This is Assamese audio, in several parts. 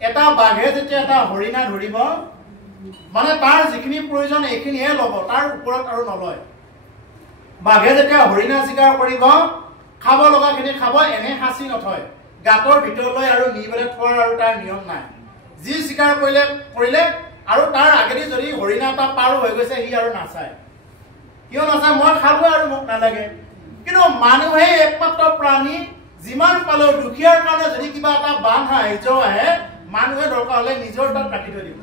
এটা বাঘে যেতিয়া এটা হৰিণা ধৰিব মানে তাৰ যিখিনি প্ৰয়োজন এইখিনিহে ল'ব, তাৰ ওপৰত আৰু নলয়। বাঘে যেতিয়া হৰিণা চিকাৰ কৰিব খাব লগাখিনি খাব, এনে সাঁচি নথয়, গাঁতৰ ভিতৰলৈ আৰু নি পেলাই থোৱাৰ আৰু তাৰ নিয়ম নাই। যি চিকাৰ কৰিলে আৰু তাৰ আগেদি যদি হৰিণা এটা পাৰ হৈ গৈছে সি আৰু নাচায়। কিয় নাচায়? মই খালো আৰু মোক নালাগে। কিন্তু মানুহে একমাত্ৰ প্ৰাণী, যিমান পালেও দুখীয়াৰ কাৰণে যদি কিবা এটা বান সাহায্য আহে মানুহে দৰকাৰ হলে নিজৰ তাত ৰাখি থৈ দিব।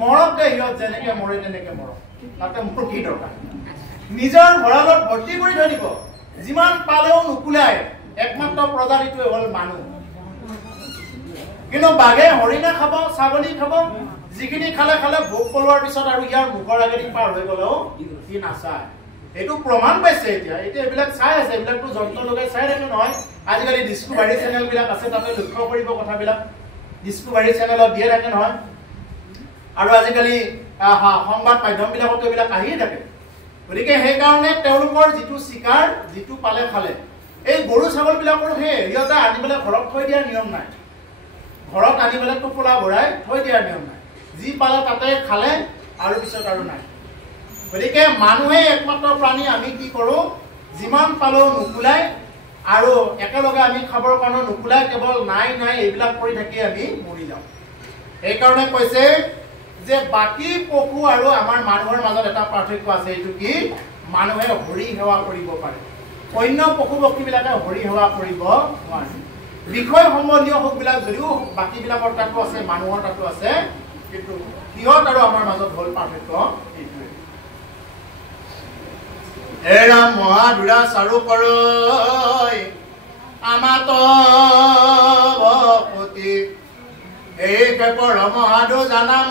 মৰক দে সিহঁত যেনেকে মৰে তেনেকে মৰক, তাতে মোৰ কি দৰকাৰ? নিজৰ ভঁৰালত ভৰ্তি কৰি থৈ দিব, যিমান পালেও নুকুলায়। একমাত্ৰ প্ৰজাতিটোৱে হ'ল মানুহ। কিন্তু বাঘে হৰিণা খাব, ছাগলী খাব, যিখিনি খালে ভোগ পলোৱাৰ পিছত আৰু ইয়াৰ মুখৰ আগেদি পাৰ হৈ গলেও সি নাচায়। এইটো প্ৰমাণ পাইছে। এতিয়া এইবিলাক চাই আছে, এইবিলাকতো যন্ত্ৰ লগাই চাই থাকে নহয়। আজিকালি ডিস্কভাৰী চেনেল বিলাক আছে, তাতে লক্ষ্য কৰিব কথাবিলাক। ডিস্কভাৰী চেনেলত দিয়ে থাকে নহয়, আৰু আজিকালি সংবাদ মাধ্যম বিলাকতো এইবিলাক আহিয়ে থাকে। গতিকে সেইকাৰণে তেওঁলোকৰ যিটো চিকাৰ, যিটো পালে খালে। এই গৰু ছাগল বিলাকৰো সিহঁতে আনি পেলাই ঘৰত থৈ দিয়াৰ নিয়ম নাই। ঘৰত আনি পেলাই টোপোলা ভৰাই থৈ দিয়াৰ নিয়ম নাই। যি পালে তাতে খালে আৰু পিছত আৰু নাই। গতিকে মানুহে একমাত্ৰ প্ৰাণী। আমি কি কৰো, যিমান পালেও নুকুলাই আৰু একেলগে আমি খাবৰ কাৰণে নুকুলাই, কেৱল নাই এইবিলাক কৰি থাকি আমি মৰি যাওঁ। সেইকাৰণে কৈছে যে বাকী পশু আৰু আমাৰ মানুহৰ মাজত এটা পাৰ্থক্য আছে। এইটো কি? মানুহে হৰি সেৱা কৰিব পাৰে, অন্য পশু পক্ষীবিলাকে হৰি সেৱা কৰিব নোৱাৰে। বিষয় সম্বন্ধীয় সুখবিলাক যদিও বাকী বিলাকৰ তাতো আছে, মানুহৰ তাতো আছে, কিন্তু সিহঁত আৰু আমাৰ মাজত হ'ল পাৰ্থক্য এইটোৱে। এৰা মহাদুৰা চাৰু কৰৈ আমাত ভকতি, এই কেপৰ মহাদু জানাম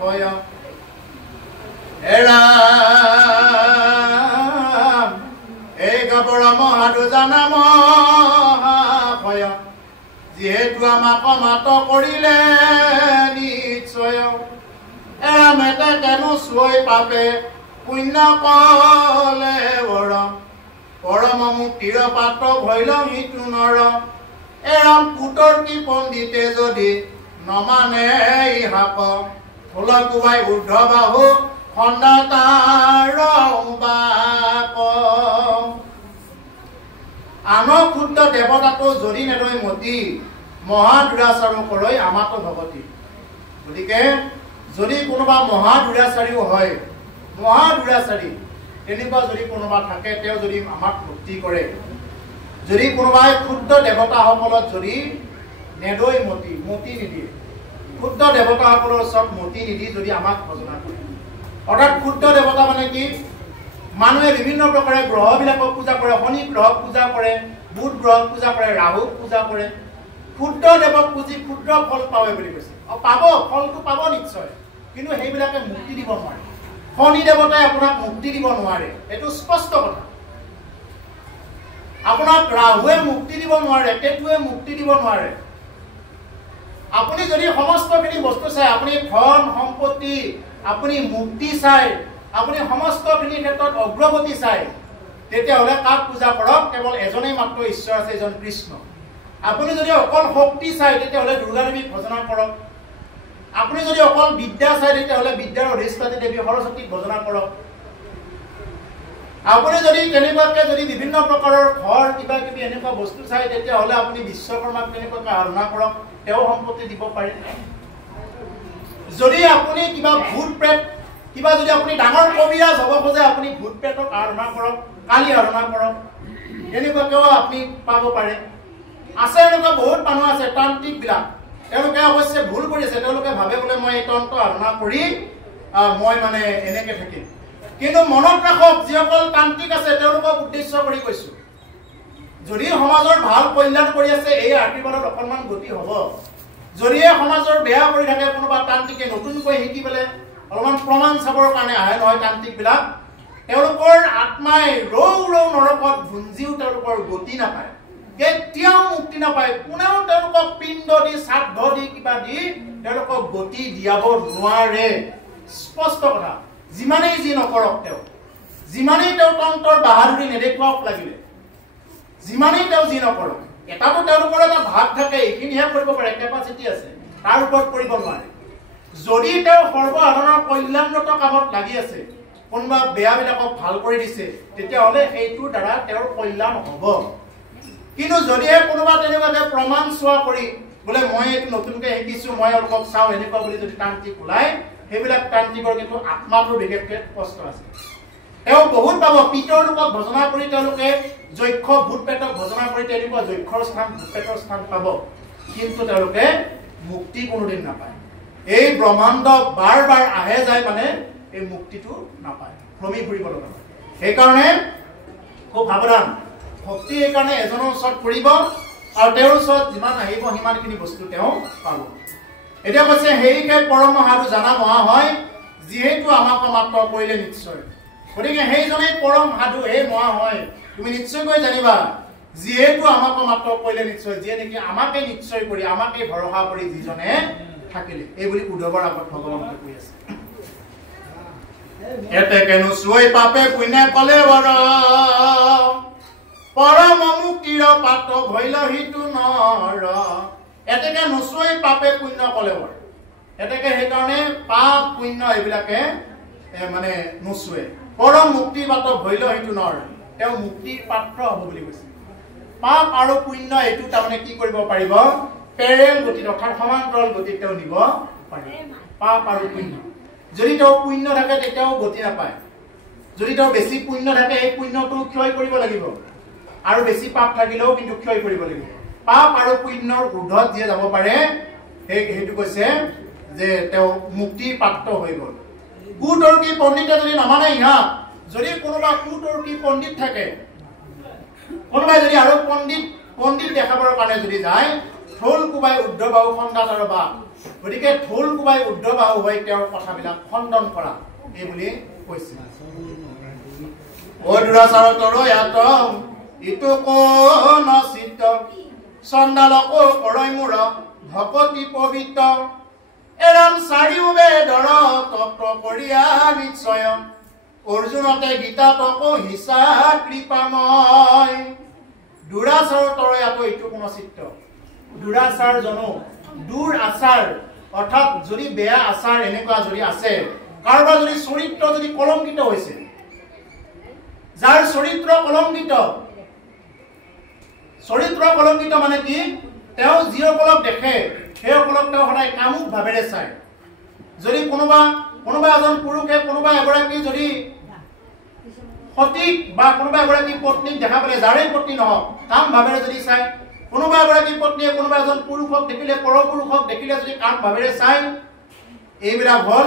পয়। এৰা এই কেপৰ মহাদু জানাম পয়, যিহেতু আমাক মাত কৰিলে নিশ্চয়। এৰা মেতে কেনো চৈ পাপে পুণ্য কলে বৰ, পৰম মুক্তিৰ পাত্ৰ ভৈল মৃত্যু নৰ। এৰাম পুতৰ কি পণ্ডিতে যদি নমানে ইহাক, থোলা কোবাই উৰ্ধ বাহু খন্দা তাৰ বাক। আনৰ ক্ষুদ্ৰ দেৱতাটো যদি নেদৈ মতি, মহাদুৰাচাৰো কৰৈ আমাতো ভগতি। গতিকে যদি কোনোবা মহাদুৰাচাৰীও হয়, মহাদুৰাচাৰী তেনেকুৱা যদি কোনোবা থাকে, তেওঁ যদি আমাক ভক্তি কৰে, যদি কোনোবাই ক্ষুদ্ৰ দেৱতাসকলত যদি নেদৈ মতি নিদিয়ে, ক্ষুদ্ৰ দেৱতাসকলৰ ওচৰত মতি নিদি যদি আমাক ভজনা কৰে, অৰ্থাৎ ক্ষুদ্ৰ দেৱতা মানে কি? মানুহে বিভিন্ন প্ৰকাৰে গ্ৰহবিলাকক পূজা কৰে, শনি গ্ৰহক পূজা কৰে, বুধ গ্ৰহক পূজা কৰে, ৰাহুক পূজা কৰে। ক্ষুদ্ৰ দেৱক পুজি ক্ষুদ্ৰ ফল পাবে বুলি কৈছে। পাব, ফলটো পাব নিশ্চয়, কিন্তু সেইবিলাকে মুক্তি দিব নোৱাৰে। শনি দেৱতাই আপোনাক মুক্তি দিব নোৱাৰে, এইটো স্পষ্ট কথা। আপোনাক ৰাহুৱে মুক্তি দিব নোৱাৰে, কেতুৱে মুক্তি দিব নোৱাৰে। আপুনি যদি সমস্তখিনি বস্তু চাই, আপুনি ধন সম্পত্তি, আপুনি মুক্তি চাই, আপুনি সমস্তখিনি ক্ষেত্ৰত অগ্ৰগতি চাই, তেতিয়াহ'লে কাক পূজা কৰক? কেৱল এজনেই মাত্ৰ ঈশ্বৰ আছে, এজন কৃষ্ণ। আপুনি যদি অকল শক্তি চাই, তেতিয়াহ'লে দুৰ্গা দেৱীক ভজনা কৰক। আপুনি যদি অকল বিদ্যা চাই, তেতিয়াহ'লে বিদ্যাৰ অধিষ্ঠাত্ৰী দেৱী সৰস্বতীক ভজনা কৰক। আপুনি যদি তেনেকুৱাকে যদি বিভিন্ন প্ৰকাৰৰ ঘৰ কিবা কিবি এনেকুৱা বস্তু চাই, তেতিয়াহ'লে আপুনি বিশ্বকৰ্মাক তেনেকুৱাকৈ আৰাধনা কৰক, তেওঁ সম্পত্তি দিব পাৰে। যদি আপুনি কিবা ভূত প্ৰেত, কিবা যদি আপুনি ডাঙৰ কবিৰাজ হ'ব খোজে, আপুনি ভূত প্ৰেতক আৰাধনা কৰক, কালি আৰাধনা কৰক, এনেকুৱাকেও আপুনি পাব পাৰে। আছে এনেকুৱা বহুত মানুহ আছে, তান্ত্ৰিক বিলাক। তেওঁলোকে অৱশ্যে ভুল কৰিছে, তেওঁলোকে ভাবে বোলে মই এই তন্ত্ৰ আৰাধনা কৰি মই মানে এনেকে থাকিম। কিন্তু মনত ৰাখক, যিসকল তান্ত্ৰিক আছে তেওঁলোকক উদ্দেশ্য কৰি কৈছো, যদি সমাজৰ ভাল কল্যাণ কৰি আছে, এই আশীৰ্বাদত অকণমান গতি হ'ব। যদিহে সমাজৰ বেয়া কৰি থাকে কোনোবা তান্ত্ৰিকে, নতুনকৈ শিকি পেলাই অলপমান প্ৰমাণ চাবৰ কাৰণে আহে নহয় তান্ত্ৰিক বিলাক, তেওঁলোকৰ আত্মাই ৰৌ নৰকত ভুঞ্জিও তেওঁলোকৰ গতি নাপায়, কেতিয়াও মুক্তি নাপায়। কোনেও তেওঁলোকক পিণ্ড দি, শ্ৰাদ্ধ দি, কিবা দি তেওঁলোকক গতি দিয়াব নোৱাৰে। স্পষ্ট কথা। যিমানেই যি নকৰক তেওঁ, যিমানেই তেওঁ তন্ত্ৰৰ বাহাদুৰি নেদেখুৱাওক লাগিলে, যিমানেই তেওঁ যি নকৰক, এটাতো তেওঁলোকৰ এটা ভাগ থাকে, এইখিনিহে কৰিব পাৰে, কেপাচিটি আছে, তাৰ ওপৰত কৰিব নোৱাৰে। যদি তেওঁ সৰ্বসাধাৰণৰ কল্যাণৰত কামত লাগি আছে, কোনোবা বেয়াবিলাকক ভাল কৰি দিছে, তেতিয়াহ'লে সেইটোৰ দ্বাৰা তেওঁৰ কল্যাণ হ'ব। কিন্তু যদিহে কোনোবা তেনেকুৱাকে প্ৰমাণ চোৱা কৰি বোলে মই এইটো নতুনকে শিকিছো, মই অলপ চাওঁ এনেকুৱা বুলি যদি তান্ত্ৰিক ওলাই, সেইবিলাক তান্ত্ৰিকৰ কিন্তু আত্মাটোৰ বিশেষকে কষ্ট আছে। তেওঁ বহুত পাব, পিতৰ লোকক ভজনা কৰি তেওঁলোকে যক্ষ ভূত পেটক ভজনা কৰি তেনেকুৱা যক্ষৰ স্থান ভূত পেটৰ স্থান পাব, কিন্তু তেওঁলোকে মুক্তি কোনোদিন নাপায়। এই ব্ৰহ্মাণ্ড বাৰ বাৰ আহে যায়, মানে এই মুক্তিটো নাপায়, ভ্ৰমি ফুৰিব লগা হয়। সেইকাৰণে খুব সাৱধান। ভক্তি এইকাৰণে এজনৰ ওচৰত কৰিব, আৰু তেওঁৰ ওচৰত যিমান আহিব সিমানখিনি বস্তু তেওঁ পাব। এতিয়া কৈছে সেইকে পৰম সাধু জানা মহা হয়, যিহেতু আমাক মাত্ৰ কৰিলে নিশ্চয়। গতিকে সেইজনেই পৰম সাধু, এই মহা হয়, তুমি নিশ্চয়কৈ জানিবা, যিহেতু আমাক মাত্ৰ কৰিলে নিশ্চয়, যিয়ে নেকি আমাকে নিশ্চয় কৰি, আমাকে ভৰসা কৰি যিজনে থাকিলে, এই বুলি উদ্ধৱৰ আগত ভগৱানে কৈ আছে। এতেকে নোচোই পাপে পুণ্যে কলে বৰ, পৰম মুক্তিৰ পাত্ৰ ভৈল সিটো নৰ। এতেকে নোচোই পাপে পুণ্য কলে বৰ, এতেকে সেইকাৰণে পাপ পুণ্য এইবিলাকে মানে নোচোৱে। পৰম মুক্তিৰ পাত্ৰ ভৈল সিটো নৰ, তেওঁ মুক্তিৰ পাত্ৰ হ'ব বুলি কৈছে। পাপ আৰু পুণ্য এইটো তাৰমানে কি কৰিব পাৰিব, পেৰেল গতিত অৰ্থাৎ সমান্তৰাল গতিত তেওঁ নিব পাৰে। পাপ আৰু পুণ্য, যদি তেওঁ পুণ্য থাকে তেতিয়াও গতি নাপায়, যদি তেওঁ বেছি পুণ্য থাকে এই পুণ্যটো ক্ষয় কৰিব লাগিব, আৰু বেছি পাপ থাকিলেও কিন্তু ক্ষয় কৰিব লাগিব। পাপ আৰু পুণ্যৰ ঊৰ্ধত যিয়ে যাব পাৰে, সেইটো কৈছে যে তেওঁ মুক্তিৰ পাত্ৰ হৈ গ'ল। কুতৰ্কী পণ্ডিতে যদি নামানে ইহাক, যদি কোনোবা কুতৰ্কী পণ্ডিত থাকে, কোনোবাই যদি আৰু পণ্ডিত দেখাবৰ কাৰণে যদি যায়, ঢোল কোবাই উদ্ধ বাহু খণ্ডাত আৰু বা, গতিকে ঢোল কোবাই উদ্ধ বাহু হৈ তেওঁৰ কথাবিলাক খণ্ডন কৰা, এই বুলি কৈছে। অ দুৰাচাৰৰ ইয়াত ইটো কোন চিত্ত, চণ্ডালকো কৰৈ মূৰ ভকতি পবিত্ৰ, এৰাম চাৰিও বেদৰ তত্ত্ব কৰিয়া নিশ্চয়, অৰ্জুনতে গীতাতকো হিচা কৃপাময়। দুৰাচাৰৰ ইয়াত ইটো কোন চিত্ত, দুৰাচাৰ জনো, দূৰ আচাৰ অৰ্থাৎ যদি বেয়া আচাৰ এনেকুৱা যদি আছে, কাৰোবাৰ যদি চৰিত্ৰ যদি কলংকিত হৈছে, যাৰ চৰিত্ৰ কলংকিত, চৰিত্ৰ কলংকিত মানে কি, তেওঁ যিসকলক দেখে সেইসকলক তেওঁ সদায় কামুক ভাৱেৰে চায়। যদি কোনোবা এজন পুৰুষে কোনোবা এগৰাকী যদি সতীক বা কোনোবা এগৰাকী পত্নীক দেখা পালে, যাৰে পত্নী নহওক, কাম ভাৱেৰে যদি চায়, কোনোবা এগৰাকী পত্নীয়ে কোনোবা এজন পুৰুষক দেখিলে, পৰপুৰুষক দেখিলে যদি কাম ভাৱেৰে চায়, এইবিলাক হ'ল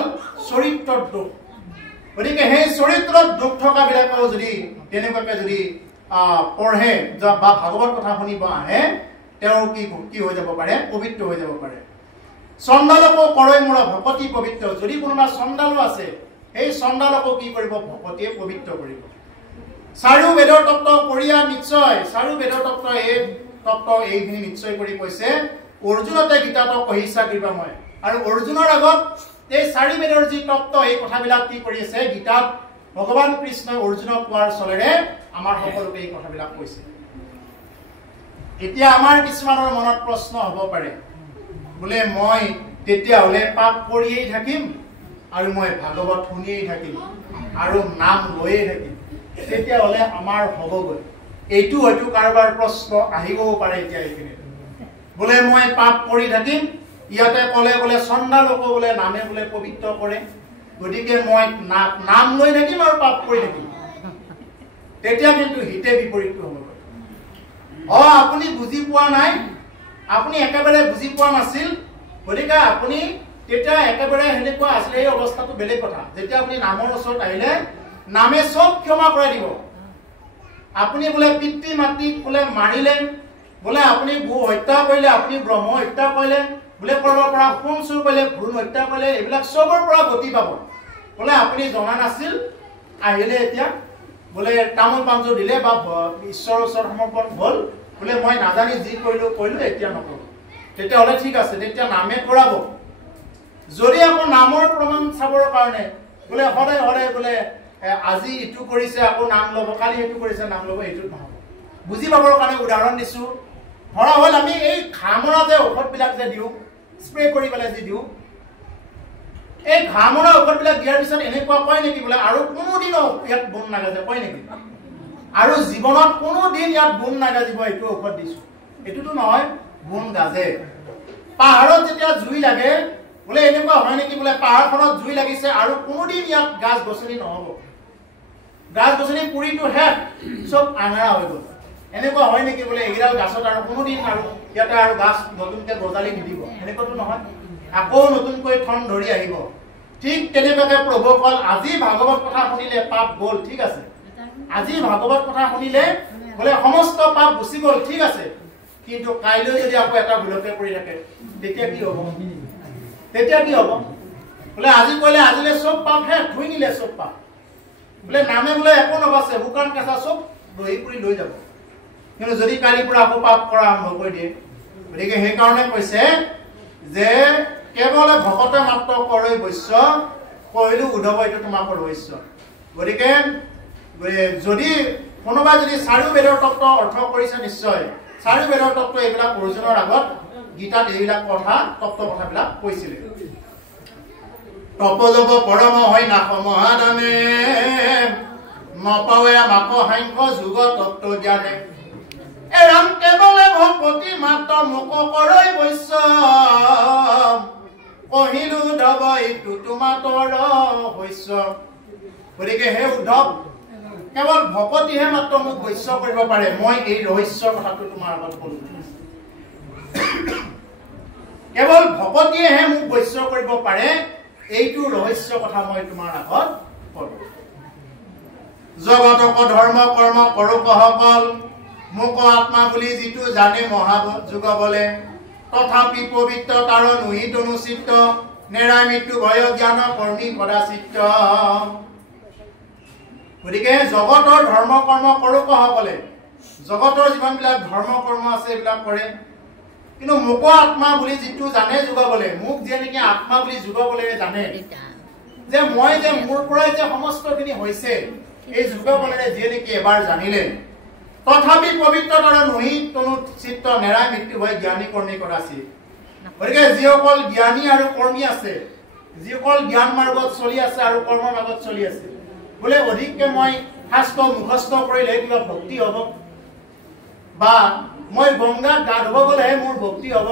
চৰিত্ৰৰ দোষ। গতিকে সেই চৰিত্ৰত দোষ থকা বিলাকেও যদি তেনেকুৱাকে যদি পঢ়ে বা ভাগৱত কথা শুনিব আহে, তেওঁ কি হৈ যাব পাৰে, পবিত্ৰ হৈ যাব পাৰে। চণ্ডালকো কৰৈ মূৰ ভকতি পবিত্ৰ, যদি কোনোবা চণ্ডালো আছে, সেই চণ্ডালকো কি কৰিব, ভকতিয়ে পবিত্ৰ কৰিব। চাৰিও বেদৰ তত্ত্ব কৰিয়া নিশ্চয়, চাৰিও বেদৰ তত্ত্ব এই তত্ত্ব এইখিনি নিশ্চয় কৰি কৈছে, অৰ্জুনতে গীতাতক কহিছা কৃপাময়। আৰু অৰ্জুনৰ আগত এই চাৰি বেদৰ যি তত্ত্ব, এই কথাবিলাক কি কৰি আছে, গীতাত ভগৱান কৃষ্ণই অৰ্জুনক কোৱাৰ চলেৰে আমাৰ সকলোকে এই কথাবিলাক কৈছে। এতিয়া আমাৰ কিছুমানৰ মনত প্ৰশ্ন হ'ব পাৰে, বোলে মই তেতিয়াহ'লে পাপ কৰিয়েই থাকিম আৰু মই ভাগৱত শুনিয়েই থাকিম আৰু নাম লৈয়ে থাকিম, তেতিয়াহ'লে আমাৰ হ'বগৈ। এইটো হয়তো কাৰোবাৰ প্ৰশ্ন আহিবও পাৰে এতিয়া এইখিনিত, বোলে মই পাপ কৰি থাকিম, ইয়াতে ক'লে বোলে চণ্ডালকো বোলে নামে বোলে পবিত্ৰ কৰে, গতিকে মই নাম লৈ থাকিম আৰু পাপ কৰি থাকিম, তেতিয়া কিন্তু হিতে বিপৰীতটো হ'ব। আপুনি বুজি পোৱা নাই, আপুনি একেবাৰে বুজি পোৱা নাছিল, গতিকে আপুনি তেতিয়া একেবাৰে সেনেকুৱা আছিলে, এই অৱস্থাটো বেলেগ কথা। যেতিয়া আপুনি নামৰ ওচৰত আহিলে, নামে চব ক্ষমা কৰাই দিব। আপুনি বোলে পিতৃ মাতৃক বোলে মাৰিলে, বোলে আপুনি গো হত্যা কৰিলে, আপুনি ব্ৰহ্ম হত্যা কৰিলে, বোলে কৰবাৰ পৰা সোণ চুৰ কৰিলে, ভ্ৰূণ হত্যা কৰিলে, এইবিলাক চবৰ পৰা গতি পাব। বোলে আপুনি জনা নাছিল, আহিলে এতিয়া বোলে তামোল পাণযোৰ দিলে বা ঈশ্বৰৰ ওচৰত সমৰ্পণ হ'ল, বোলে মই নাজানি যি কৰিলো এতিয়া নকৰো, তেতিয়াহ'লে ঠিক আছে, তেতিয়া নামে কৰাব। যদি আকৌ নামৰ প্ৰমাণ চাবৰ কাৰণে বোলে সদায় সদায় বোলে আজি ইটো কৰিছে আকৌ নাম ল'ব, কালি সেইটো কৰিছে নাম ল'ব, এইটোত নহ'ব। বুজি পাবৰ কাৰণে উদাহৰণ দিছো, ধৰা হ'ল আমি এই ঘামৰা যে ঔষধবিলাক যে দিওঁ স্প্ৰে কৰি পেলাই যে দিওঁ এই ঘামৰা ঔষধবিলাক দিয়াৰ পিছত এনেকুৱা কয় নেকি বোলে আৰু কোনোদিনো ইয়াত বন নাগাজে কয় নেকি আৰু জীৱনত কোনোদিন ইয়াত বন নাগাজিব এইটো ঔষধ দিছো এইটোতো নহয় বন গাজে পাহাৰত যেতিয়া জুই লাগে বোলে এনেকুৱা হয় নেকি বোলে পাহাৰখনত জুই লাগিছে আৰু কোনোদিন ইয়াত গাছ গছনি নহ'ব গাছ গছনি পুৰিটো শেষ চব আঙাৰা হৈ গ'ল এনেকুৱা হয় নেকি বোলে এইডাল গাছত আৰু কোনোদিন আৰু ইয়াতে আৰু গাছ নতুনকৈ গজালি নিদিব এনেকুৱাতো নহয় আকৌ নতুনকৈ ঠন ধৰি আহিব ঠিক তেনেকুৱাকে প্ৰভুসকল আজি ভাগৱত কথা শুনিলে পাপ গ'ল ঠিক আছে আজি ভাগৱত কথা শুনিলে বোলে সমস্ত পাপ গুচি গ'ল ঠিক আছে কিন্তু কাইলৈ যদি আকৌ এটা ভুলকে পৰি থাকে তেতিয়া কি হ'ব বোলে আজি কলে আজিলে চব পাপ হে ধুই নিলে চব পাপ বোলে নামে বোলে একো নবাছে শুকান কেঁচা চব ৰহি পুৰি লৈ যাব কিন্তু যদি কালিৰ পৰা আকৌ পাপ কৰা আৰম্ভ কৰি দিয়ে গতিকে সেইকাৰণে কৈছে যে কেৱলে ভকতে মাত্ৰ কৰৈ বৈশ্য কৈলো উদ্ধৱ এইটো তোমাকৰ ৰহস্য গতিকে যদি কোনোবাই যদি চাৰিও বেদৰ তত্ত্ব অৰ্থ কৰিছে নিশ্চয় চাৰিও বেদৰ তত্ত্ব এইবিলাক অৰ্জুনৰ আগত গীতাত এইবিলাক কথা তত্ত্ব কথাবিলাক কৈছিলে তপজব পৰম হয় নাশ মহাদানে নপাৱে মাক সাংখ্য যুগ তত্ত্ব জ্ঞানে এৰাম কেৱলে ভকতি মাত্ৰ মোক কৰৈ বৈশ্য কহিলো উদ্ধৱ এইটো তোমাতৰ ৰহস্য গতিকে হে উদ্ধৱ কেৱল ভকতিহে মাত্ৰ মোক বৈশ্য কৰিব পাৰে মই এই ৰহস্যৰ কথাটো তোমাৰ আগত ক'লো কেৱল ভকতিয়েহে মোক বৈশ্য কৰিব পাৰে এইটো ৰহস্য কথা মই তোমাৰ আগত ক'লো জগতক ধৰ্ম কৰ্ম কৰোকসকল মোক আত্মা বুলি যিটো জানে মহাযুগ বলে তথাপি পবিত্ৰ তাৰ নুহিত অনুচিত নেৰাই মৃত্যু ভয় জ্ঞান কৰ্মী পদাচিত্ত গতিকে জগতৰ ধৰ্ম কৰ্ম কৰোকসকলে জগতৰ যিমানবিলাক ধৰ্ম কৰ্ম আছে এইবিলাক কৰে কিন্তু মোক আত্মা বুলি যিটো জানে যুগাবলে মোক যে নেকি আত্মা বুলি যুগাবলে জানে যে মই যে মোৰ পৰাই যে সমস্তখিনি হৈছে এই যুগাবলে যে নেকি এবাৰ জানিলে তথাপি পবিত্ৰ তাৰ নুহিত অনুচিত নেৰাই মৃত্যু ভয় জ্ঞানী কৰ্মী পদাচিত্ত গতিকে যিসকল জ্ঞানী আৰু কৰ্মী আছে যিসকল জ্ঞান মাৰ্গত চলি আছে আৰু কৰ্মৰ মাৰ্গত চলি আছে বোলে অধিককে মই শাস্ত্ৰ মুখস্থ কৰিলে কিবা ভক্তি হ'ব বা মই গংগাত গা ধুব গ'লেহে মোৰ ভক্তি হ'ব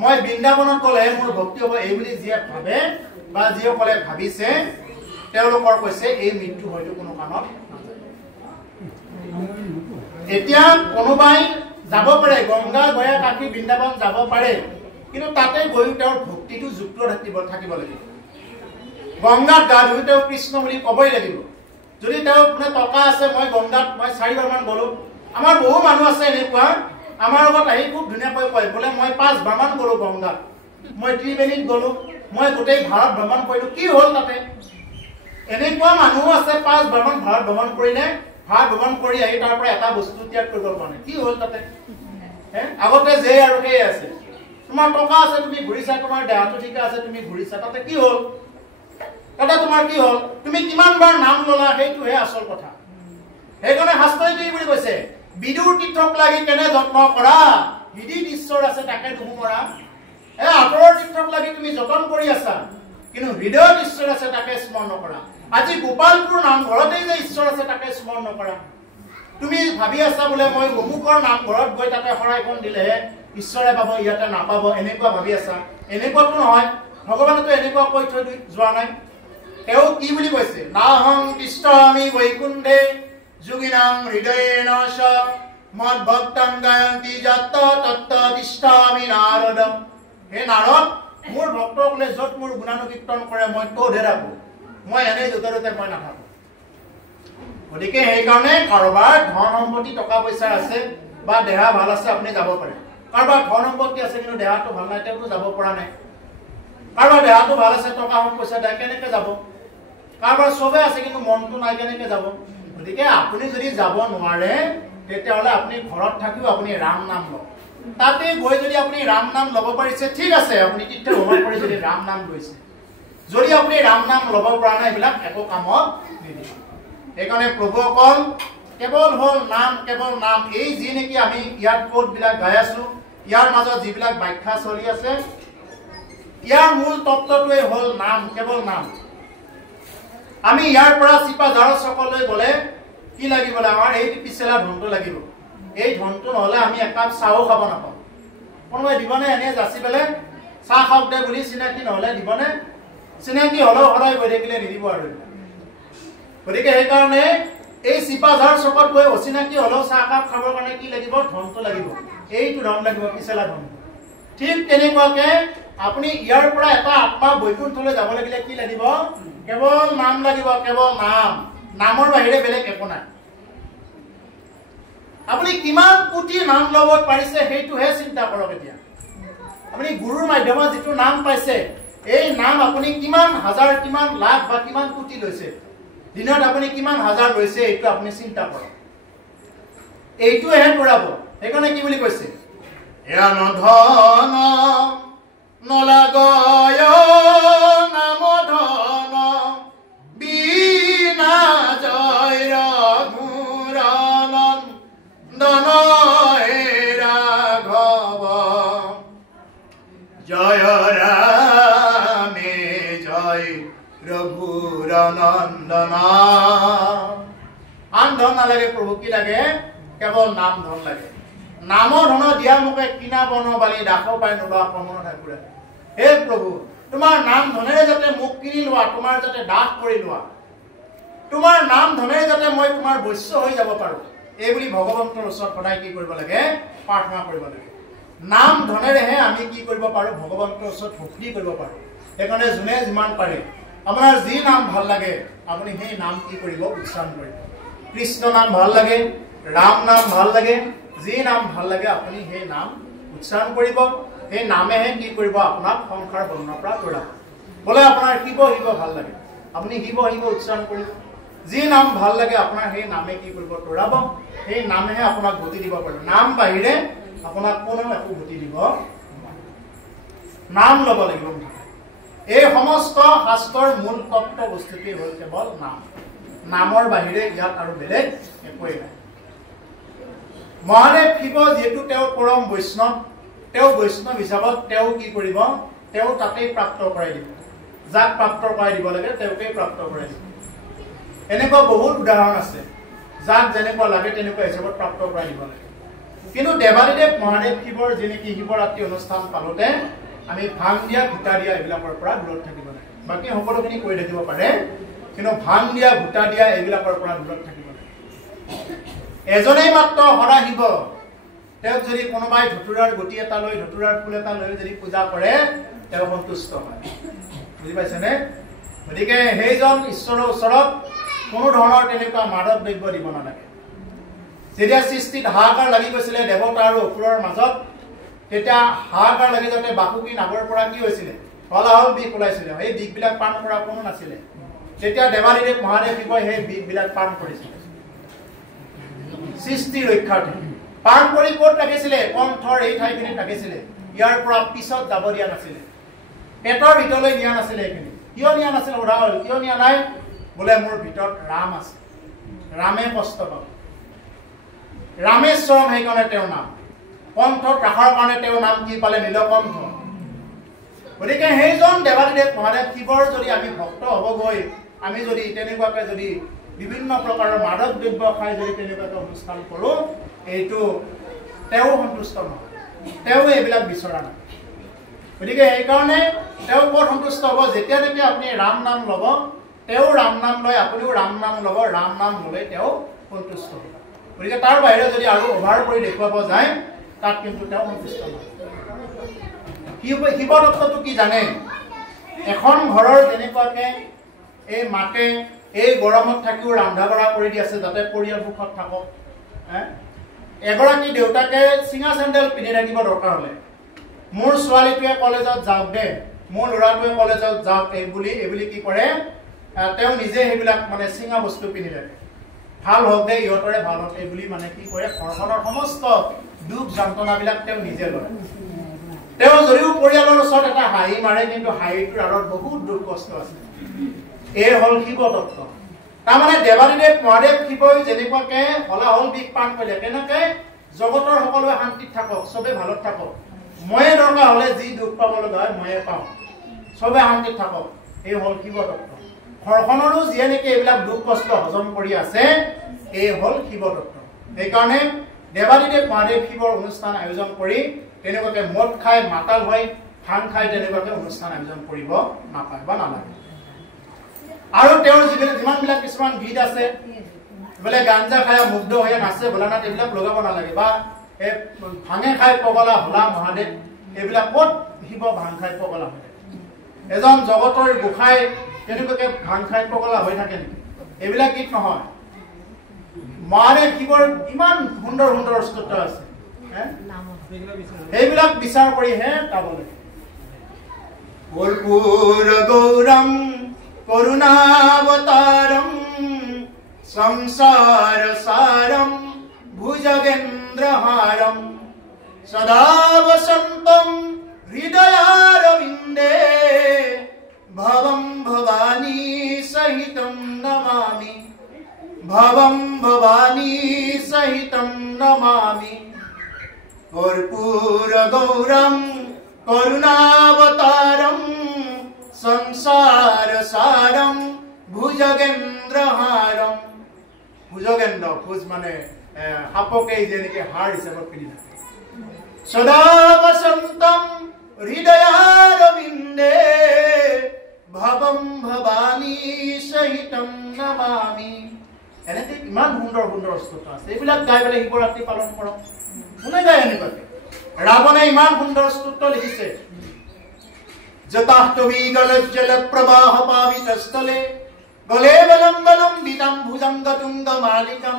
মই বৃন্দাবনত গ'লেহে মোৰ ভক্তি হ'ব এই বুলি যিয়ে ভাবে বা যিসকলে ভাবিছে তেওঁলোকৰ কৈছে এই মৃত্যু হয়তো কোনো কামত এতিয়া কোনোবাই যাব পাৰে গংগা গয়া কাকি বৃন্দাবন যাব পাৰে কিন্তু তাতে গৈ তেওঁৰ ভক্তিটো যুক্ত থাকিব লাগিব গংগাত গা ধুই তেওঁ কৃষ্ণ বুলি ক'বই লাগিব যদি তেওঁ মানে টকা আছে মই গংগাত মই 4 বাৰমান গ'লো আমাৰ বহু মানুহ আছে এনেকুৱা আমাৰ লগত আহি খুব ধুনীয়াকৈ কয় বোলে মই 5 বাৰমান গ'লো গংগাত মই ত্ৰিবেণীত গ'লো মই গোটেই ভাৰত ভ্ৰমণ কৰিলো কি হ'ল তাতে এনেকুৱা মানুহ আছে 5 বাৰমান ভাৰত ভ্ৰমণ কৰিলে ভাৰত ভ্ৰমণ কৰি আহি তাৰ পৰা এটা বস্তু ত্যাগ কৰিব পৰা নাই কি হ'ল তাতে আগতে যে আৰু সেই আছে তোমাৰ টকা আছে তুমি ঘূৰিছা তোমাৰ দেহাটো ঠিক আছে তুমি ঘূৰিছা তাতে কি হ'ল তাতে তোমাৰ কি হ'ল তুমি কিমান বাৰ নাম ললা সেইটোহে আচল কথা সেইকাৰণে শাস্ত্ৰই কি বুলি কৈছে বিদুৰ তীৰ্থক লাগি কেনে যত্ন কৰা হৃদিত ঈশ্বৰ আছে তাকে নুমৰা আঁতৰৰ তীৰ্থক লাগি তুমি যতন কৰি আছা কিন্তু হৃদয়ত ঈশ্বৰ আছে তাকে স্মৰণ নকৰা আজি গোপালপুৰ নামঘৰতে যে ঈশ্বৰ আছে তাকে স্মৰণ নকৰা তুমি ভাবি আছা বোলে মই অমুকৰ নামঘৰত গৈ তাতে শৰাইখন দিলেহে ঈশ্বৰে পাব ইয়াতে নাপাব এনেকুৱা ভাবি আছা এনেকুৱাতো নহয় ভগৱানেতো এনেকুৱা কৈ থৈ যোৱা নাই তেওঁ কি বুলি কৈছে নাহং তিষ্ঠামি বৈকুণ্ঠে যোগিনাং হৃদয়েন চ মদ ভক্তং গায়ন্তি যত তত্ত তিষ্ঠামি নাৰদ হে নাৰদ মোৰ ভক্তসকলে য'ত মোৰ গুণানুকীৰ্তন কৰে মই ত'তহে থাকো মই এনেই য'তে ত'তে মই নাথাকো গতিকে সেইকাৰণে কাৰোবাৰ ধন সম্পত্তি টকা পইচা আছে বা দেহা ভাল আছে আপুনি যাব পাৰে কাৰোবাৰ ধন সম্পত্তি আছে কিন্তু দেহাটো ভাল নাই তেওঁতো যাব পৰা নাই কাৰোবাৰ দেহাটো ভাল আছে টকা পইচা দেয় কেনেকে যাব কাৰোবাৰ চবে আছে কিন্তু মনটো নাই কেনেকে যাব গতিকে আপুনি যদি যাব নোৱাৰে তেতিয়াহ'লে আপুনি ঘৰত থাকিও আপুনি ৰাম নাম লওক তাতে গৈ যদি আপুনি ৰাম নাম ল'ব পাৰিছে ঠিক আছে আপুনি তীৰ্থ ভ্ৰমণ কৰি যদি ৰাম নাম লৈছে যদি আপুনি ৰাম নাম ল'ব পৰা নাই এইবিলাক একো কামত নিদিয়ে সেইকাৰণে প্ৰভুসকল কেৱল হ'ল নাম, কেৱল নাম। এই যি নেকি আমি ইয়াত পদবিলাক গাই আছো, ইয়াৰ মাজত যিবিলাক ব্যাখ্যা চলি আছে, ইয়াৰ মূল তত্ত্বটোৱে হ'ল নাম, কেৱল নাম। আমি ইয়াৰ পৰা চিপাঝাৰ চকলৈ গ'লে কি লাগিব? আমাৰ এই পিছেলা ধনটো লাগিব। এই ধনটো নহ'লে আমি একাপ চাহো খাব নাপাওঁ। কোনোবাই দিবনে? এনে যাচি পেলাই চাহ খাওক দে বুলি চিনাকি নহ'লে দিবনে? চিনাকি হ'লেও সদায় গৈ থাকিলে নিদিব আৰু। গতিকে সেইকাৰণে এই চিপাঝাৰ চকত গৈ অচিনাকি হ'লেও চাহ কাপ খাবৰ কাৰণে কি লাগিব? ধনটো লাগিব। এইটো ধন লাগিব, পিছেলা ধন। ঠিক তেনেকুৱাকে আপুনি ইয়াৰ পৰা এটা আত্মা বৈকুণ্ঠলৈ যাব লাগিলে কি লাগিব? কেৱল নাম লাগিব, কেৱল নাম। নামৰ বাহিৰে বেলেগ একো নাই। আপুনি কিমান কোটি নাম ল'ব পাৰিছে সেইটোহে চিন্তা কৰক। এতিয়া আপুনি গুৰুৰ মাধ্যমত যিটো নাম পাইছে, এই নাম আপুনি কিমান হাজাৰ, কিমান লাখ বা কিমান কোটি লৈছে, দিনত আপুনি কিমান হাজাৰ লৈছে, এইটো আপুনি চিন্তা কৰক। এইটোহে পুৰাব। সেইকাৰণে কি বুলি কৈছে? এয়া নধন নলাগয় নাম ধন বিনা জয় ৰঘুৰ নন্দন ৰাঘৱ জয় ৰামে জয় ৰঘুৰ নন্দন। আন ধন নালাগে প্ৰভু, কি লাগে? কেৱল নাম ধন লাগে। নামৰ ধন দিয়া মোকে কিনা বন বালি দাস পাই নোলোৱা কমন ঠাকুৰে। হে প্ৰভু, তোমাৰ নাম ধনেৰে যাতে মোক কিনি লোৱা, তোমাৰ যাতে দাস কৰি লোৱা, তোমাৰ নাম ধনেৰে যাতে মই তোমাৰ বৈশ্য হৈ যাব পাৰো, এই বুলি ভগৱন্তৰ ওচৰত সদায় কি কৰিব লাগে? প্ৰাৰ্থনা কৰিব লাগে। নাম ধনেৰেহে আমি কি কৰিব পাৰো? ভগৱন্তৰ ওচৰত ভক্তি কৰিব পাৰো। সেইকাৰণে যোনে যিমান পাৰে আপোনাৰ যি নাম ভাল লাগে আপুনি সেই নাম কি কৰিব? উচ্চাৰণ কৰিব। কৃষ্ণ নাম ভাল লাগে, ৰাম নাম ভাল লাগে, যি নাম ভাল লাগে আপুনি সেই নাম উচ্চাৰণ কৰিব। সেই নামেহে কি কৰিব? আপোনাক সংসাৰ বন্ধনৰ পৰা তোলাব। বোলে আপোনাৰ শিৱ শিৱ ভাল লাগে, আপুনি শিৱ শিৱ উচ্চাৰণ কৰিব। যি নাম ভাল লাগে আপোনাৰ সেই নামে কি কৰিব? তোৰাব। সেই নামেহে আপোনাক গতি দিব পাৰিব। নাম বাহিৰে আপোনাক কোনো একো গতি দিব। নাম ল'ব লাগিব। এই সমস্ত শাস্ত্ৰৰ মূল তত্ত্ব বস্তুটোৱে হ'ল কেৱল নাম। নামৰ বাহিৰে ইয়াত আৰু বেলেগ একোৱেই নাই। মহাদেৱ শিৱ যিহেতু তেওঁ পৰম বৈষ্ণৱ, তেওঁ বৈষ্ণৱ হিচাপত তেওঁ কি কৰিব? তেওঁ তাতেই প্ৰাপ্ত কৰাই দিব। যাক প্ৰাপ্ত কৰাই দিব লাগে তেওঁকেই প্ৰাপ্ত কৰাই দিব। এনেকুৱা বহুত উদাহৰণ আছে, যাক যেনেকুৱা লাগে তেনেকুৱা হিচাপত প্ৰাপ্ত কৰাই দিব লাগে। কিন্তু দেৱালীদেৱ মহাদেৱ শিৱৰ যি নেকি শিৱৰাত্ৰি অনুষ্ঠান পালোতে আমি ভাং দিয়া, ভূটা দিয়া এইবিলাকৰ পৰা দূৰত থাকিব লাগে। বাকী সকলোখিনি কৰি থাকিব পাৰে, কিন্তু ভাং দিয়া, ভূটা দিয়া এইবিলাকৰ পৰা দূৰত থাকিব লাগে। এজনেই মাত্ৰ সদা শিৱ, তেওঁক যদি কোনোবাই ধতুৰাৰ গুটি এটা লৈ, ধতুৰাৰ ফুল এটা লৈ যদি পূজা কৰে তেওঁ সন্তুষ্ট হয়। বুজি পাইছেনে? গতিকে সেইজন ঈশ্বৰৰ ওচৰত কোনো ধৰণৰ তেনেকুৱা মাদক দ্ৰব্য দিব নালাগে। যেতিয়া সৃষ্টিত হাহাকাৰ লাগি গৈছিলে দেৱতা আৰু অসুৰৰ মাজত, তেতিয়া হাহাকাৰ লাগি যাওঁতে বাসুকী নাগৰ পৰা কি হৈছিলে? হলাহল বিষ ওলাইছিলে। সেই বিষবিলাক পান কৰা কোনো নাছিলে। তেতিয়া দেৱালীদেৱ মহাদেৱ শিৱই সেই বিষবিলাক পান কৰিছিলে সৃষ্টি ৰক্ষাৰ্থে। পান কৰি ক'ত ৰাখিছিলে? কণ্ঠৰ এই ঠাইখিনিত ৰাখিছিলে। ইয়াৰ পৰা পিছত যাব দিয়া নাছিলে, পেটৰ ভিতৰলৈ নিয়া নাছিলে। এইখিনি কিয় নিয়া নাছিলে? সোধা হ'ল, কিয় নিয়া নাই? বোলে মোৰ ভিতৰত ৰাম আছে, ৰামে কষ্ট পাব। ৰামেশ্বৰম সেইকাৰণে তেওঁৰ নাম। কণ্ঠত ৰাখাৰ কাৰণে তেওঁৰ নাম কি পালে? নীলকণ্ঠ। গতিকে সেইজন দেৱালীদেৱ মহাদেৱ শিৱৰ যদি আমি ভক্ত হ'বগৈ, আমি যদি তেনেকুৱাকে যদি বিভিন্ন প্ৰকাৰৰ মাদক দ্ৰব্য খাই যদি তেনেকুৱাকে অনুষ্ঠান কৰো, এইটো তেওঁ সন্তুষ্ট নহয়। তেওঁ এইবিলাক বিচৰা নাই। গতিকে সেইকাৰণে তেওঁ ক'ত সন্তুষ্ট হ'ব? যেতিয়া নেকি আপুনি ৰাম নাম ল'ব, তেওঁ ৰাম নাম লয়, আপুনিও ৰাম নাম ল'ব। ৰাম নাম ল'লে তেওঁ সন্তুষ্ট হ'ব। গতিকে তাৰ বাহিৰে যদি আৰু অভাৰ কৰি দেখুৱাব যায়, তাত কিন্তু তেওঁ সন্তুষ্ট নহয়। শিৱ তত্ত্বটো কি জানে? এখন ঘৰৰ যেনেকুৱাকে এই মাকে এই গৰমত থাকিও ৰন্ধা বঢ়া কৰি দি আছে যাতে পৰিয়াল সুখত থাকক। এগৰাকী দেউতাকে চিঙা চেণ্ডেল পিন্ধি থাকিব দৰকাৰ হ'লে, মোৰ ছোৱালীটোৱে কলেজত যাওক দে, মোৰ ল'ৰাটোৱে কলেজত যাওক, এইবুলি কি কৰে? তেওঁ নিজে সেইবিলাক মানে চিঙা বস্তু পিন্ধি থাকে। ভাল হওক দে, ইহঁতৰে ভাল হওক, এইবুলি মানে কি কৰে? ঘৰখনৰ সমস্ত দুখ যন্ত্ৰণাবিলাক তেওঁ নিজে লয়। তেওঁ যদিও পৰিয়ালৰ ওচৰত এটা হাঁহি মাৰে, কিন্তু হাঁহিটোৰ আঁৰত বহুত দুখ কষ্ট আছে। এই হ'ল শিৱ তত্ত্ব। তাৰমানে দেৱাদিদেৱ মহাদেৱ শিৱই যেনেকুৱাকে হলাহল বিষ পান কৰিলে তেনেকে জগতৰ সকলোৱে শান্তিত থাকক, চবে ভালত থাকক, ময়ে দৰকাৰ হলে যি দুখ পাব লগা হয় ময়ে পাওঁ, চবে শান্তিত থাকক, এই হল শিৱ তত্ত্ব। ঘৰখনৰো যিয়ে নেকি এইবিলাক দুখ কষ্ট হজম কৰি আছে, এই হল শিৱ তত্ত্ব। সেইকাৰণে দেৱাদিদেৱ মহাদেৱ শিৱৰ অনুষ্ঠান আয়োজন কৰি তেনেকুৱাকে মদ খাই মাতাল হৈ ভাং খাই তেনেকুৱাকে অনুষ্ঠান আয়োজন কৰিব নাপায় বা নালাগে। আৰু তেওঁৰ যিমানবিলাক কিছুমান গীত আছে, বোলে গাঞ্জা খাই মুগ্ধ হৈ নাচে ভোলানাথ, এইবিলাক লগাব নালাগে। বা এই ভাঙে খাই পগলা হলা মহাদেৱ, এইবিলাক ক'ত শিৱ ভাং খাই পগলা হৈ থাকে? এজন জগতৰ গোসাঁই তেনেকুৱাকে ভাং খাই পগলা হৈ থাকে নেকি? এইবিলাক গীত নহয়। মহাদেৱ শিৱৰ ইমান সুন্দৰ সুন্দৰ স্তোত্ৰ আছে, সেইবিলাক বিচাৰ কৰিহে গাব লাগে। কৰ্পূৰ গৌৰম করুণাবতারম সংসার সারম ভুজগেন্দ্রহারম সদা বসন্তম হৃদয়ারবিন্দে ভবম ভবানী সহিতম নমামি, ভবম ভবানী সহিতম নমামি। কর্পূর গৌরম করুণাবতারম সংসার সারম ভুজগেন্দ্রহারম। ভুজগেন্দ্র, ভুজ মানে সাপকে যেনেকে হাড় হিচাপত পিন্ধি থাকে। সদা বসন্তম হৃদয়ারবিন্দে ভবম ভবানী সহিতম নমামি। এনেকে ইমান সুন্দৰ সুন্দৰ স্তোত্ৰ আছে, এইবিলাক গাই পেলাই শিৱৰাত্ৰি পালন কৰক। কোনে গায় এনেকুৱাকে? ৰাৱণে ইমান সুন্দৰ স্তোত্ৰ লিখিছে। জতাষ্টমী গলজ্জল প্রবাহ পাবিতস্থলে গলে বলম্বলম বিতম ভুজঙ্গ তুঙ্গ মালিকম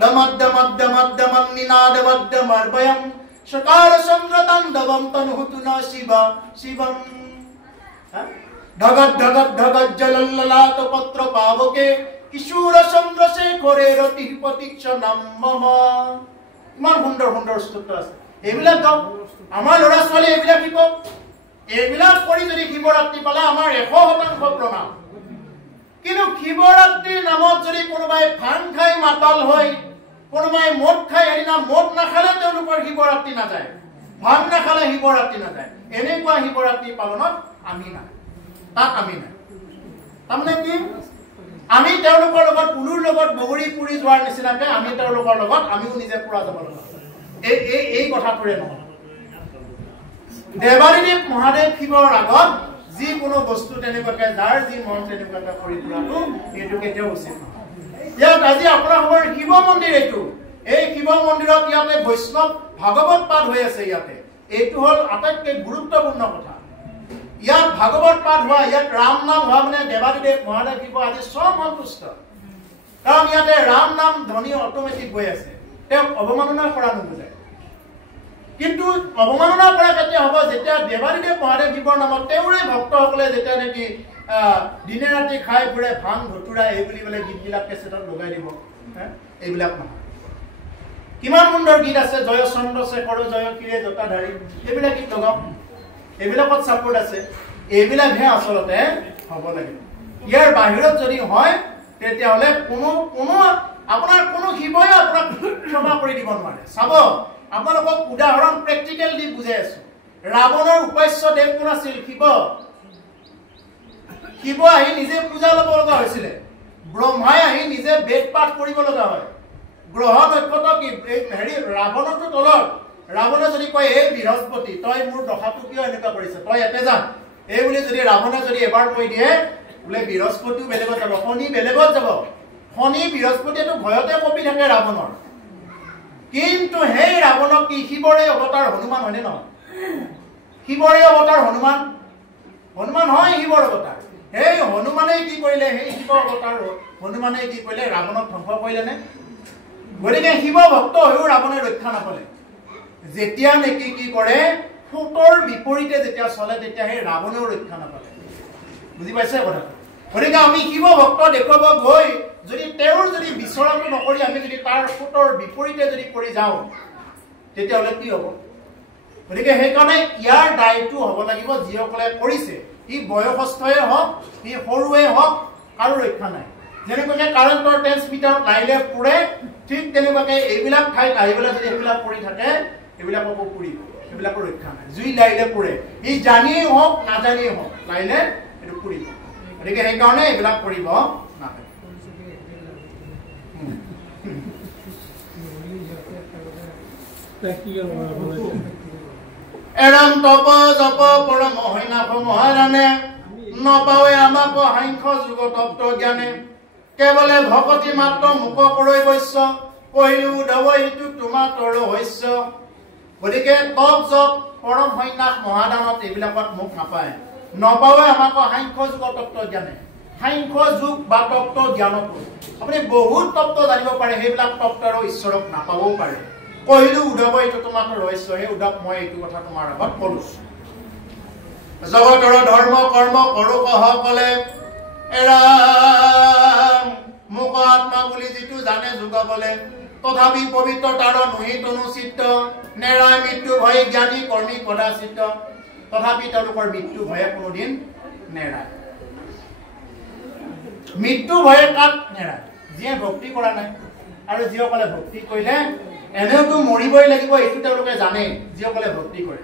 দমদ্দমদ্দমদ্দমং নিনাদবদ্দমর্বয়ম সকাল চন্দ্রতাণ্ডবম তনুহুতু ন শিব শিবম। ঢগৎ ঢগৎ ঢগৎ জলল্ললাত পত্র পাবকে কিশোর চন্দ্রশেখরে রতি প্রতীক্ষণম মম। ইমান সুন্দৰ সুন্দৰ স্তোত্ৰ আছে, এইবিলাক গাওক। আমাৰ ল'ৰা ছোৱালী এইবিলাক শিকক। এইবিলাক কৰি যদি শিৱৰাত্ৰি পালে আমাৰ 100% প্ৰণাম। কিন্তু শিৱৰাত্ৰিৰ নামত যদি কোনোবাই ভাং খাই মাতাল হৈ, কোনোবাই মদ খাই, এদিনা মদ নাখালে তেওঁলোকৰ শিৱৰাত্ৰি নাযায়, ভাং নাখালে শিৱৰাত্ৰি নাযায়, এনেকুৱা শিৱৰাত্ৰি পালনত আমি নাই, তাত আমি নাই। তাৰমানে কি, আমি তেওঁলোকৰ লগত পুলুৰ লগত বগৰী পুৰি যোৱাৰ নিচিনাকে আমি তেওঁলোকৰ লগত আমিও নিজে পুৰা যাব লগা। এই কথাটোৰে নহয়। দেৱাদিদেৱ মহাদেৱ শিৱৰ আগত যিকোনো বস্তু তেনেকুৱাকে যাৰ যি মন তেনেকুৱাকে কৰি ফুৰাটো এইটো কেতিয়াও উচিত নহয়। ইয়াত আজি আপোনালোকৰ শিৱ মন্দিৰ, এই শিৱ মন্দিৰত ইয়াতে বৈষ্ণৱ ভাগৱত পাঠ হৈ আছে। ইয়াতে এইটো হ'ল আটাইতকৈ গুৰুত্বপূৰ্ণ কথা। ইয়াত ভাগৱত পাঠ হোৱা, ইয়াত ৰাম নাম হোৱা মানে দেৱাদিদেৱ মহাদেৱ শিৱ আজি চব সন্তুষ্ট। কাৰণ ইয়াতে ৰাম নাম ধ্বনি অট'মেটিক হৈ আছে, তেওঁক অৱমাননা কৰা নুবুজায়। কিন্তু অৱমাননা কৰা কেতিয়া হ'ব? যেতিয়া দেৱাদিদেৱ মহাদেৱ শিৱৰ নামত তেওঁৰে ভক্তসকলে যেতিয়া নেকি দিনে ৰাতি খাই ফুৰে, ভাং ধতুৰা এই বুলি বোলে গীতবিলাক কেছেটত লগাই দিব, এইবিলাক নহয়। কিমান সুন্দৰ গীত আছে, জয় চন্দ্ৰশেখৰ জয় কিৰে জটাধাৰী, এইবিলাক গীত লগাওক। এইবিলাকত ছাপোৰ্ট আছে, এইবিলাকহে আচলতে হ'ব লাগিব। ইয়াৰ বাহিৰত যদি হয় তেতিয়াহ'লে কোনো আপোনাৰ কোনো শিৱই আপোনাক ক্ষমা কৰি দিব নোৱাৰে। চাব, আপোনালোকক উদাহৰণ প্ৰেক্টিকেল দি বুজাই আছো। ৰাৱণৰ উপাস্য দেৱ কোন আছিল? শিৱ আহি নিজে পূজা ল'ব লগা হৈছিলে। ব্ৰহ্মাই আহি নিজে বেদ পাঠ কৰিব লগা হয়। গ্ৰহ নক্ষত্ৰ কি ৰাৱণৰটো তলত। ৰাৱণে যদি কয়, এই বৃহস্পতি তই মোৰ দশাটো কিয় এনেকুৱা কৰিছে, তই ইয়াতে যা, এই বুলি যদি ৰাৱণে যদি এবাৰ কৈ দিয়ে, বোলে বৃহস্পতিও বেলেগত যাব, শনি বেলেগত যাব। শনি বৃহস্পতিটো ভয়তে কঁপি থাকে ৰাৱণৰ। কিন্তু সেই ৰাৱণক কি শিৱৰে অৱতাৰ হনুমান হয়নে নহয়? শিৱৰে অৱতাৰ হনুমান, হনুমান হয় শিৱৰ অৱতাৰ। সেই হনুমানে কি কৰিলে? সেই শিৱ অৱতাৰ হনুমানে কি কৰিলে? ৰাৱণক ধ্বংস কৰিলে নে? গতিকে শিৱ ভক্ত হৈও ৰাৱণে ৰক্ষা নাপালে। যেতিয়া নেকি কি কৰে, সোঁতৰ বিপৰীতে যেতিয়া চলে, তেতিয়া সেই ৰাৱণেও ৰক্ষা নাপালে। বুজি পাইছে কথাটো? গতিকে আমি শিৱ ভক্ত দেখুৱাব গৈ যদি তেওঁৰ যদি বিচৰাটো নকৰি আমি যদি তাৰ সোঁতৰ বিপৰীতে যদি কৰি যাওঁ, তেতিয়াহ'লে কি হ'ব? গতিকে সেইকাৰণে ইয়াৰ দায়টো হ'ব লাগিব যিসকলে কৰিছে, ই বয়সস্থই হওক, ই সৰুৱে হওক, কাৰো ৰক্ষা নাই। যেনেকৈ কাৰেণ্টৰ ট্ৰান্সমিটাৰ লাইলে পুৰে ঠিক তেনেকৈ এইবিলাক ঠাইত আহিবলৈ যদি এইবিলাক পৰি থাকে এইবিলাককো পুৰিব এইবিলাকৰ ৰক্ষা নাই জুই লাইলে পুৰে ই জানিয়ে হওক নাজানিয়ে হওক লাইলে এইটো পুৰিব গতিকে সেইকাৰণে এইবিলাক কৰিব নালাগে এৰাম তপ জপ পৰম হৈনাভ মহাৰাণে নপাৱে আমাক সাংখ্য যুগ তত্ত্ব জ্ঞানে কেৱলে ভকতি মাত্ৰ মুখ কৰৈ বৈশ্য কহিলো উদ্ধৱ এইটো তোমাতৰ শস্য গতিকে তপ জপ পৰম সন্যাস মহাদানত এইবিলাকত মুখ নাপায় নপাৱে আমাক সাংখ্য যুগ তত্ত্ব জ্ঞানে সাংখ্য যুগ বা তত্ত্ব জ্ঞানতো আপুনি বহুত তত্ত্ব জানিব পাৰে সেইবিলাক তত্ত্ব আৰু ঈশ্বৰক নাপাবও পাৰে কহিলো উদ্ধৱ এইটো তোমাতৰ শস্য সেই উদ্ধৱ মই এইটো কথা তোমাৰ আগত কলো জগতৰ ধৰ্ম কৰ্ম কৰো কহকলে এৰাম মুক আত্মা বুলি যিটো জানে যুগ বলে তথাপি পবিত্ৰ তাৰ নহিত অনুচিত নেৰায় মৃত্যু ভয় জ্ঞানী কৰ্মী কদাচিত তথাপি তেওঁলোকৰ মৃত্যু ভয়ে কোনোদিন নেৰায় মৃত্যু ভয়ে কাক নেৰায় যিয়ে ভক্তি কৰা নাই আৰু যিসকলে ভক্তি কৰিলে এনেওতো মৰিবই লাগিব এইটো তেওঁলোকে জানে যিসকলে ভক্তি কৰে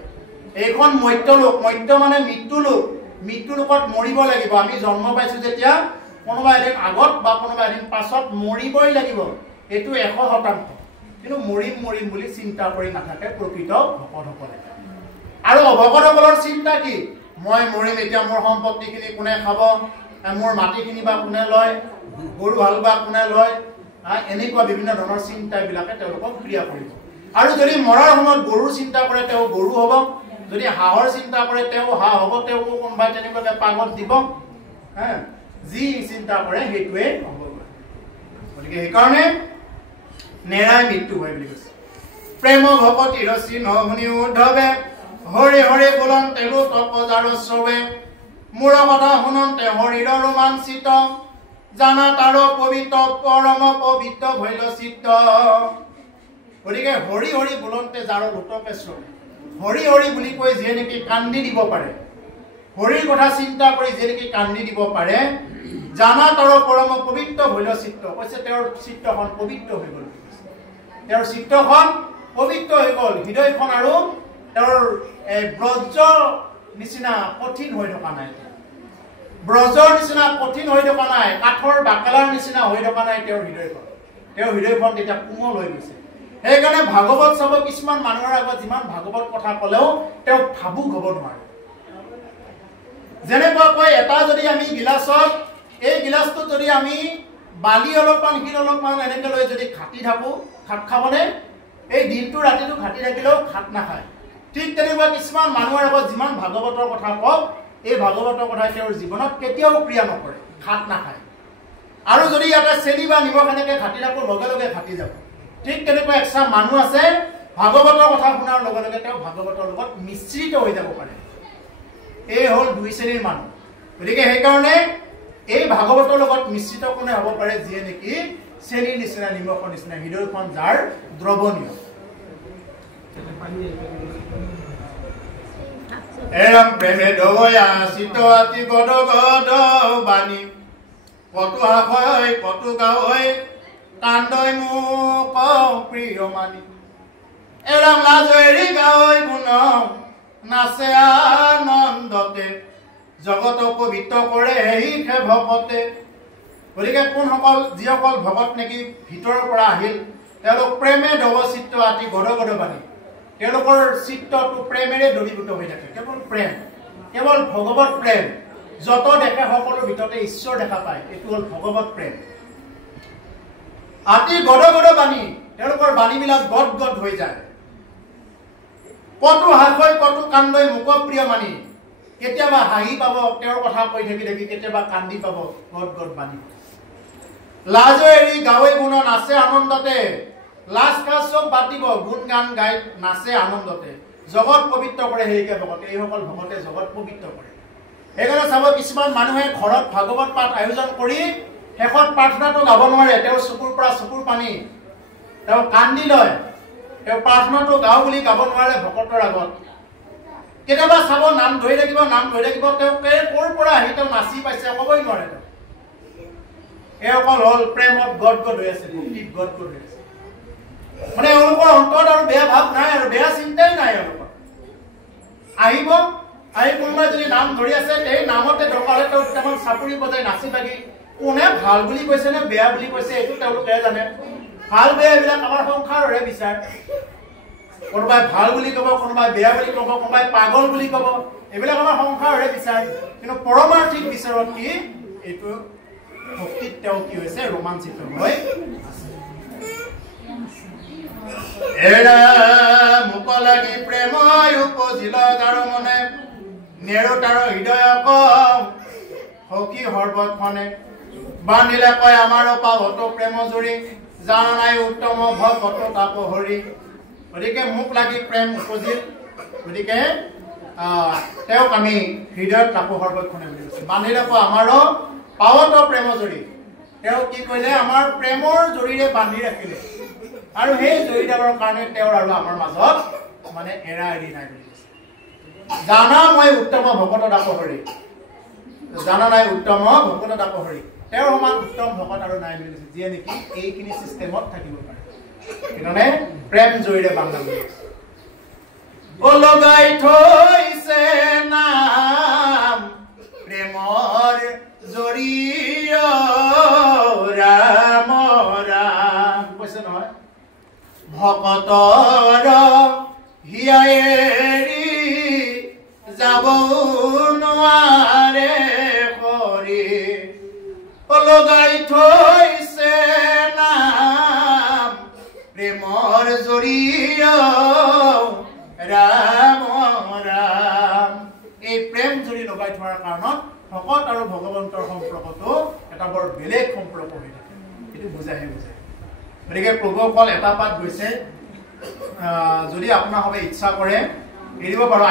এইখন মৃত্যুলোক মৃত্য মানে মৃত্যুলোকত মৰিব লাগিব আমি জন্ম পাইছো যেতিয়া কোনোবা এদিন আগত বা কোনোবা এদিন পাছত মৰিবই লাগিব এইটো 100% কিন্তু মৰিম বুলি চিন্তা কৰি নাথাকে প্ৰকৃত ভকতসকলে আৰু অভকতসকলৰ চিন্তা কি মই মৰিম এতিয়া মোৰ সম্পত্তিখিনি কোনে খাব মোৰ মাটিখিনি বা কোনে লয় গৰু হাল বা কোনে লয় এনেকুৱা বিভিন্ন ধৰণৰ চিন্তা বিলাকে তেওঁলোকক ক্ৰিয়া কৰিব আৰু যদি মৰাৰ সময়ত গৰুৰ চিন্তা কৰে তেওঁ গৰু হ'ব যদি হাঁহৰ চিন্তা কৰে তেওঁ হাঁহ হ'ব তেওঁকো কোনোবাই তেনেকুৱাকে পাগল দিব যি চিন্তা কৰে সেইটোৱে হ'ব গতিকে সেইকাৰণে নেৰায় মৃত্যু হয় বুলি কৈছে প্ৰেম ভকতিৰ চিহ্ন শুনি উদ্ধৱে হৰে হৰে বোলন্তে লোক পজাৰ চবে মোৰ কথা শুনন্তে হৰিৰ ৰোমাঞ্চিত জানা তাৰ পবিত্ৰ পৰম পবিত্ৰ ভৈল চিত্ত গতিকে হৰি হৰি বোলন্তে যাৰ লোটকে চবে হৰি হৰি বুলি কৈ যিয়ে নেকি কান্দি দিব পাৰে হৰিৰ কথা চিন্তা কৰি যিয়ে নেকি কান্দি দিব পাৰে জানা তাৰ পৰম পবিত্ৰ ভৈল চিত্ত কৈছে তেওঁৰ চিত্তখন পবিত্ৰ হৈ গ'ল তেওঁৰ চিত্তখন পবিত্ৰ হৈ গ'ল হৃদয়খন আৰু তেওঁৰ ব্ৰজ নিচিনা কঠিন হৈ থকা নাই ব্ৰজৰ নিচিনা কঠিন হৈ থকা নাই কাঠৰ বাকলাৰ নিচিনা হৈ থকা নাই তেওঁৰ হৃদয়খন তেতিয়া কোমল হৈ গৈছে সেইকাৰণে ভাগৱত চাব কিছুমান মানুহৰ আগত যিমান ভাগৱত কথা ক'লেও তেওঁ ভাবুক হ'ব নোৱাৰে যেনেকৈ এটা যদি আমি গিলাচত এই গিলাচটো যদি আমি বালি অলপমান শিল অলপমান এনেকৈ লৈ যদি খাটি থাকো খাট খাবনে এই দিনটো ৰাতিটো খাটি থাকিলেও খাট নাখায় ঠিক তেনেকুৱা কিছুমান মানুহৰ আগত যিমান ভাগৱতৰ কথা কওক এই ভাগৱতৰ কথা তেওঁৰ জীৱনত কেতিয়াও ক্ৰিয়া নকৰে খাট নাখায় আৰু যদি ইয়াতে চেনি বা নিমখ এনেকৈ খাটি থাকো লগে লগে খাটি যাব ঠিক তেনেকুৱা এক্সা মানুহ আছে ভাগৱতৰ কথা শুনাৰ লগে লগে তেওঁ ভাগৱতৰ লগত মিশ্ৰিত হৈ যাব পাৰে এই হ'ল দুই শ্ৰেণীৰ মানুহ গতিকে সেইকাৰণে এই ভাগৱতৰ লগত মিশ্ৰিত কোনে হ'ব পাৰে যিয়ে নেকি চেনিৰ নিচিনা নিমখৰ নিচিনা হৃদয়খন যাৰ দ্ৰৱণীয় এৰম প্ৰেমে দবয়া চিত আতি গদ গদ বাণী কটু হাসয় কটু গাৱৈ কান্দৈ মোক প্ৰিয় মানি এৰম লাজ এৰি গাৱৈ গুণ নাচে আনন্দতে জগত পবিত্ৰ কৰে সেই ভকতে গতিকে কোনসকল যিসকল ভকত নেকি ভিতৰৰ পৰা আহিল তেওঁলোক প্ৰেমে দব চিত্ত আতি গদ গদ বাণী তেওঁলোকৰ চিত্তটো প্ৰেমেৰে দ্ৰৱীভূত হৈ থাকে কেৱল ভগৱত প্ৰেম যত দেখে সকলোৰ ভিতৰতে ঈশ্বৰ দেখা পায় এইটো হ'ল ভগৱত প্ৰেম আতি গদ গদ বাণী তেওঁলোকৰ বাণীবিলাক গদ গদ হৈ যায় কটু হাসয় কটু কান্দৈ মোক প্ৰিয় মানি কেতিয়াবা হাঁহি পাব তেওঁৰ কথা কৈ থাকি দেখি কেতিয়াবা কান্দি পাব গদ গদ বাণী লাজ এৰি গাৱৈ গুণ নাচে আনন্দতে লাজ কাজ চব বাতিব গুণ গান গাই নাচে আনন্দতে জগত পবিত্ৰ কৰে সেইকে ভকতে এইসকল ভকতে জগত পবিত্ৰ কৰে সেইকাৰণে চাব কিছুমান মানুহে ঘৰত ভাগৱত পাঠ আয়োজন কৰি শেষত প্ৰাৰ্থনাটো গাব নোৱাৰে তেওঁৰ চকুৰ পৰা চকুৰ পানী তেওঁ কান্দি লয় তেওঁ প্ৰাৰ্থনাটো গাওঁ বুলি গাব নোৱাৰে ভকতৰ আগত কেতিয়াবা চাব নাম ধৰি থাকিব তেওঁ ক'ৰ পৰা আহি তেওঁ নাচি পাইছে ক'বই নোৱাৰে এই অকল হ'ল প্ৰেমত গদগদ হৈ আছে, ভক্তিত গদগদ হৈ আছে। মানে এওঁলোকৰ অন্তৰত আৰু বেয়া ভাৱ নাই আৰু বেয়া চিন্তাই নাই এওঁলোকৰ। আহিব, আহি কোনোবাই যদি নাম ধৰি আছে, এই নামতে দৰকাৰ হ'লে তেওঁ দুটামান চাপৰি বজাই নাচি বাগি কোনে ভাল বুলি কৈছে নে বেয়া বুলি কৈছে এইটো তেওঁলোকে জানে। ভাল বেয়া এইবিলাক আমাৰ সংসাৰৰে বিচাৰ। কোনোবাই ভাল বুলি ক'ব, কোনোবাই বেয়া বুলি ক'ব, কোনোবাই পাগল বুলি ক'ব, এইবিলাক আমাৰ সংসাৰৰে বিচাৰ। কিন্তু পৰমাৰ্থিক বিচাৰত কি এইটো ভক্তিত তেওঁ কি হৈছে ৰোমাঞ্চিত হৈ আছে। এৰা মোক লাগি প্ৰেমই উপজিল যাৰ মনে, নেৰো তাৰ হৃদয় সখী সৰ্বক্ষণে, বান্ধিলে কয় আমাৰ পাহত প্ৰেম জুৰি, জানা নাই উত্তম ভকত তাপ হৰি। গতিকে মোক লাগি প্ৰেম উপজিল, গতিকে তেওঁক আমি হৃদয়ত তাপ সৰ্বক্ষণে বুলি কৈছে। বান্ধিলে কয় আমাৰো পাৱত প্ৰেম জুৰি, তেওঁ কি কৰিলে আমাৰ প্ৰেমৰ জৰিৰে বান্ধি ৰাখিলে, আৰু সেই জৰিডালৰ কাৰণে তেওঁৰ আৰু আমাৰ মাজত মানে এৰা এৰি নাই বুলি কৈছে। জানা মই উত্তম ভকত দাপহৰি, জানা নাই উত্তম ভকত দাপহৰি, তেওঁৰ সমান উত্তম ভকত আৰু নাই বুলি কৈছে, যিয়ে নেকি এইখিনি চিষ্টেমত থাকিব পাৰে। সেইকাৰণে প্ৰেম জৰিৰে বান্ধা বুলি কৈছে। লগাই থৈছে নাম প্ৰেমৰ জৰিয় ৰাম ৰাম কৈছে নহয়, ভকতৰ হিয়ায়েৰি যাব নোৱাৰে কৰি, লগাই থৈছে নাম প্ৰেমৰ জৰিয় ৰাম ৰাম। এই প্ৰেম জৰি লগাই থোৱাৰ কাৰণত ভকত আৰু ভগৱন্তৰ সম্পৰ্কটো এটা বৰ বেলেগ সম্পৰ্ক হৈ থাকে, এইটো বুজাইহে বুজায়। গতিকে প্ৰভুসকল এটা পাঠ গৈছে, যদি আপোনাৰ সবে ইচ্ছা কৰে এৰিব পাৰো।